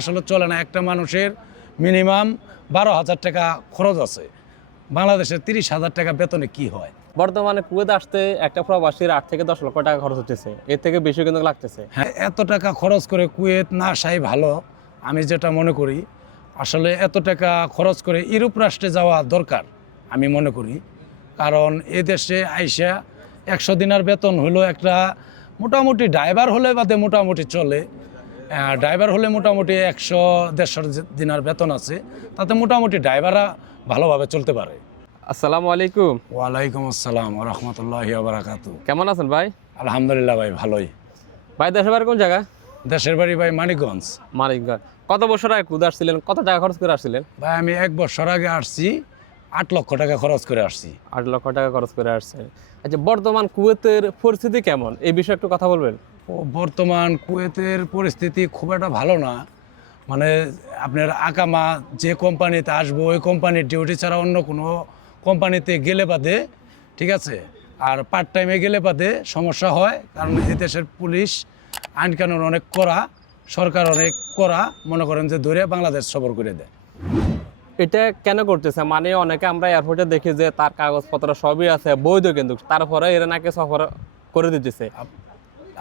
আসলে চলে না। একটা মানুষের মিনিমাম 12,000 টাকা খরচ আছে। বাংলাদেশের 30,000 টাকা বেতনে কি হয়? বর্তমানে কুয়েত আসতে একটা প্রবাসীর 8 থেকে 10 লক্ষ টাকা খরচ হতেছে, এর থেকে বেশি কিন্তু লাগতেছে। হ্যাঁ, এত টাকা খরচ করে কুয়েত না আসাই ভালো, আমি যেটা মনে করি। আসলে এত টাকা খরচ করে ইউরোপ রাষ্ট্রে যাওয়া দরকার আমি মনে করি। কারণ এ দেশে আইসা 100 দিনার বেতন হলো একটা, মোটামুটি ড্রাইভার হলে বাদে মোটামুটি চলে। ড্রাইভার হলে মোটামুটি 100-150 দিনার বেতন আছে, তাতে মোটামুটি ড্রাইভাররা ভালোভাবে চলতে পারে। আসসালামু আলাইকুম। ওয়ালাইকুম আসসালাম ওয়া রাহমাতুল্লাহি ওয়া বারাকাতুহু। কেমন আছেন ভাই? আলহামদুলিল্লাহ ভাই, ভালোই। ভাই দেশের বাড়ি কোন জায়গা? দেশের বাড়ি ভাই মানিকগঞ্জ। মানিকগঞ্জ। কত বছর আগে কুয়েত আসছিলেন? কত টাকা খরচ করে আসছিলেন? ভাই আমি 1 বছর আগে আসছি, 8 লক্ষ টাকা খরচ করে আসছি। 8 লক্ষ টাকা খরচ করে আসছেন। আচ্ছা, বর্তমান কুয়েতের পরিস্থিতি কেমন, এই বিষয়ে একটু কথা বলবেন? বর্তমান কুয়েতের পরিস্থিতি খুব একটা ভালো না। মানে আপনার আকামা যে কোম্পানিতে আসবো ওই কোম্পানির ডিউটি ছাড়া অন্য কোনো কোম্পানিতে গেলে বাদে, ঠিক আছে, আর পার্ট টাইমে গেলে বাদে সমস্যা হয়। কারণ এই দেশের পুলিশ আইন কানুন অনেক কড়া, সরকার অনেক কড়া, মনে করেন যে ধরে বাংলাদেশ সফর করে দেয়। এটা কেন করতেছে? মানে অনেকে আমরা এয়ারপোর্টে দেখি যে তার কাগজপত্র সবই আছে, বৈধ, কিন্তু তারপরে এরা নাকি সফর করে দিতেছে।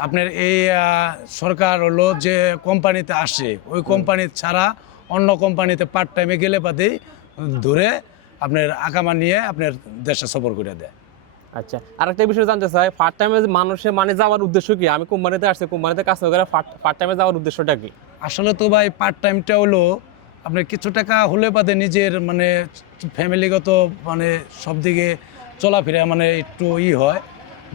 আপনার এই সরকার হলো যে কোম্পানিতে আসে ওই কোম্পানি ছাড়া অন্য কোম্পানিতে পার্ট টাইমে গেলে বাদেই ধরে আপনার আকামা নিয়ে আপনার দেশে সফর করে দেয়। আচ্ছা, আরেকটা বিষয় জানতে চাই, পার্ট টাইমে মানুষের মানে যাওয়ার উদ্দেশ্য কি? আমি কোম্পানিতে আসছি, কোম্পানিতে কাজ করে পার্ট টাইমে যাওয়ার উদ্দেশ্যটা কি? আসলে তো ভাই পার্ট টাইমটা হলো আপনার কিছু টাকা হলে বাদে নিজের মানে ফ্যামিলিগত মানে সব দিকে চলাফেরা মানে একটু হয়,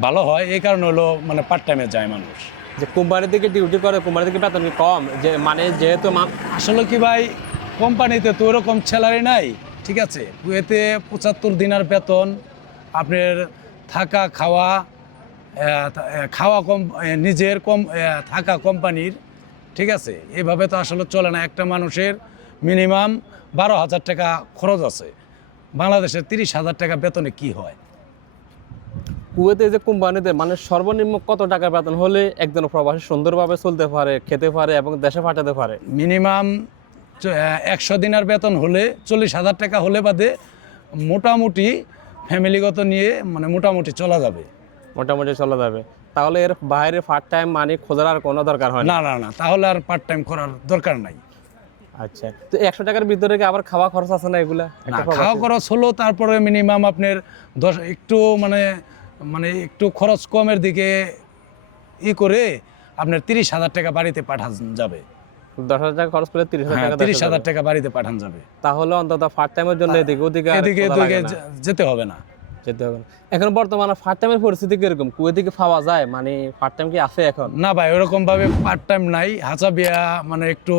ভালো হয়। এই কারণে হলো মানে পার্ট টাইমে যায় মানুষ। যে কোম্পানি থেকে ডিউটি করে, কোম্পানি থেকে বেতন কি কম? যে মানে যেহেতু আসলে কি ভাই, কোম্পানিতে তো ওরকম স্যালারি নাই, ঠিক আছে। কুয়েতে 75 দিনার বেতন, আপনার থাকা খাওয়া, খাওয়া কম, নিজের কম, থাকা কোম্পানির, ঠিক আছে। এভাবে তো আসলে চলে না। একটা মানুষের মিনিমাম 12,000 টাকা খরচ আছে। বাংলাদেশের 30,000 টাকা বেতনে কি হয়? কুয়েতে যে কোম্পানিতে মানে সর্বনিম্ন কত টাকা বেতন হলে একজন প্রবাসী সুন্দরভাবে চলতে পারে, খেতে পারে এবং দেশে পাঠাতে পারে? মিনিমাম 100 দিনার বেতন হলে 40,000 টাকা হলে বাদে মোটামুটি ফ্যামিলিগত নিয়ে মানে মোটামুটি চলা যাবে। মোটামুটি চলে যাবে। তাহলে এর বাইরে পার্ট টাইম মানে খোঁজার আর কোনো দরকার হয় না? না না না, তাহলে আর পার্ট টাইম করার দরকার নাই। আচ্ছা, তো 100 টাকার ভিতরে কি আবার খাওয়া খরচ আছে না এগুলা? না, খাওয়া খরচ হলো তারপরে মিনিমাম আপনার 10 একটু মানে মানে একটু খরচ কমের দিকে করে আপনার 30,000 টাকা বাড়িতে পাঠান যাবে। 10,000 টাকা খরচ করে 30,000 হ্যাঁ, টাকা 30,000 টাকা বাড়িতে পাঠান যাবে। তাহলে অন্তত পার্ট টাইমের জন্য এদিকে ওদিকে আর এদিকে খোঁজা এদিকে লাগে না, যেতে হবে না। যেতে হবে না। এখন বর্তমানে পার্ট টাইমের পরিস্থিতি কিরকম? কুয়েতে কি পাওয়া যায়? মানে পার্ট টাইম কি আছে এখন? না ভাই, ওরকম ভাবে পার্ট টাইম নাই। হাঁচা বিয়া মানে একটু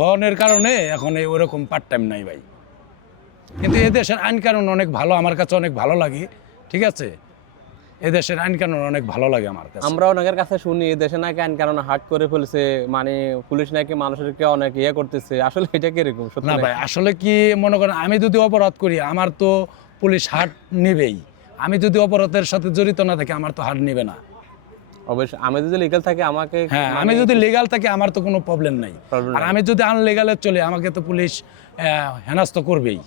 হওয়ার কারণে এখন ওরকম পার্ট টাইম নাই ভাই। কিন্তু এদেশের আইন কানুন অনেক ভালো, আমার কাছে অনেক ভালো লাগে, ঠিক আছে। এদেশের আইন কানুন অনেক ভালো লাগে আমার কাছে। আমরা অনেকের কাছে শুনি দেশে নাকি আইন কারণে হাট করে ফেলছে, মানে পুলিশ নাকি মানুষকে অনেক করতেছে। আসলে এটা কিরকম? না ভাই, আসলে কি মনে করেন, আমি যদি অপরাধ করি আমার তো পুলিশ হাট নিবেই। আমি যদি অপরাধের সাথে জড়িত না থাকি আমার তো হাট নিবে না। অবশ্যই আমি যদি লিগ্যাল থাকি আমাকে, হ্যাঁ, আমি যদি লিগ্যাল থাকি আমার তো কোনো প্রবলেম নাই। আর আমি যদি আনলিগ্যালে চলে আমাকে তো পুলিশ হেনাস্ত করবেই।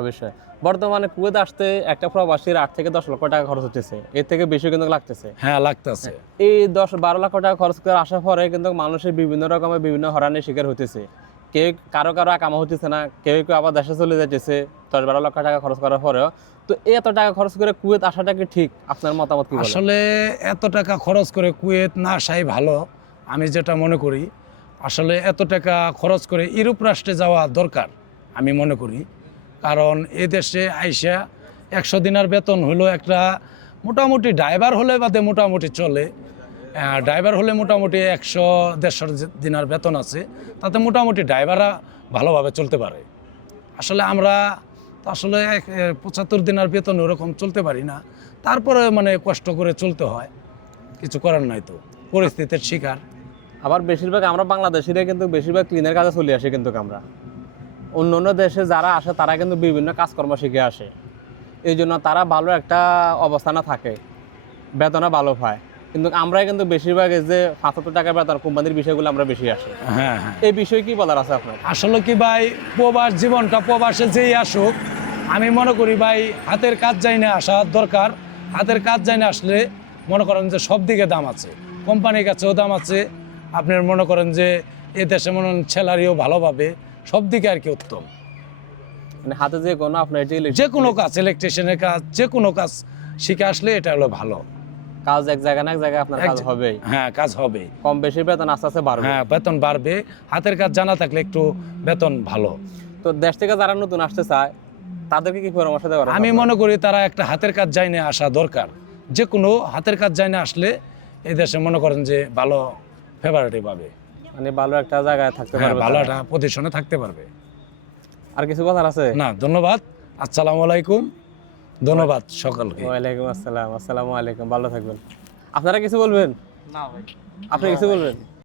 অবশ্যই। বর্তমানে কুয়েত আসতে একটা প্রবাসীর 8 থেকে 10 লক্ষ টাকা খরচ হতেছে, এর থেকে বেশি কিন্তু লাগতেছে। হ্যাঁ, লাগতেছে। এই 10-12 লক্ষ টাকা খরচ করে আসার পরে কিন্তু মানুষের বিভিন্ন রকমের বিভিন্ন হয়রানির শিকার হতেছে। কেউ কারো কামা হতেছে না, কেউ আবার দেশে চলে যাইতেছে 10-12 লক্ষ টাকা খরচ করার পরেও। তো এত টাকা খরচ করে কুয়েত আসাটা কি ঠিক? আপনার মতামত কি বলে? আসলে এত টাকা খরচ করে কুয়েত না আসাই ভালো, আমি যেটা মনে করি। আসলে এত টাকা খরচ করে ইউরোপ রাষ্ট্রে যাওয়া দরকার আমি মনে করি। কারণ এ দেশে আইসা 100 দিনার বেতন হলো একটা, মোটামুটি ড্রাইভার হলে বাদে মোটামুটি চলে। ড্রাইভার হলে মোটামুটি 100-150 দিনার বেতন আছে, তাতে মোটামুটি ড্রাইভাররা ভালোভাবে চলতে পারে। আসলে আমরা তো আসলে 75 দিনার বেতন ওরকম চলতে পারি না, তারপরে মানে কষ্ট করে চলতে হয়, কিছু করার নাই, তো পরিস্থিতির শিকার। আবার বেশিরভাগ আমরা বাংলাদেশিরা কিন্তু বেশিরভাগ ক্লিনের কাজে চলে আসি, কিন্তু আমরা অন্য অন্য দেশে যারা আসে তারা কিন্তু বিভিন্ন কাজকর্ম শিখে আসে। এই জন্য তারা ভালো একটা অবস্থানে থাকে, বেতনে ভালো পায়। কিন্তু আমরাই কিন্তু বেশিরভাগ এই যে 75 টাকা বেতন কোম্পানির বিষয়গুলো আমরা বেশি আসি। হ্যাঁ হ্যাঁ এই বিষয়ে কি বলার আছে আপনার? আসলে কি ভাই, প্রবাস জীবনটা প্রবাসে যেই আসুক, আমি মনে করি ভাই হাতের কাজ যাইনে আসা দরকার। হাতের কাজ যাইনে আসলে মনে করেন যে সব দিকে দাম আছে, কোম্পানির কাছেও দাম আছে, আপনার মনে করেন যে এ দেশে মনে করেন স্যালারিও ভালো পাবে, সব দিকে আর কি উত্তম। মানে হাতে যে কোনো আপনার যে কোনো কাজ, ইলেকট্রিশিয়ানের কাজ, যে কোনো কাজ শিখে আসলে এটা হলো ভালো। কাজ এক জায়গায় না এক জায়গায় আপনার কাজ হবেই, হ্যাঁ কাজ হবে, কম বেশি বেতন আস্তে আস্তে বাড়বে। হ্যাঁ বেতন বাড়বে, হাতের কাজ জানা থাকলে একটু বেতন ভালো। তো দেশ থেকে যারা নতুন আসতে চায় তাদেরকে কি পরামর্শ দেওয়ার? আমি মনে করি তারা একটা হাতের কাজ জাইনে আসা দরকার। যে কোনো হাতের কাজ জাইনে আসলে এই দেশে মনে করেন যে ভালো ফেভারিটি পাবে, মানে ভালো একটা জায়গায় থাকতে হ্যাঁ পারবে ভালো তারা। একটা পজিশনে থাকতে পারবে। আর কিছু কথার আছে? না ধন্যবাদ, আসসালামু আলাইকুম, ধন্যবাদ সকলকে। ওয়ালাইকুম আসসালাম, আসসালামু আলাইকুম, ভালো থাকবেন। আপনারা কিছু বলবেন? না ভাই, আপনি কিছু বলবেন?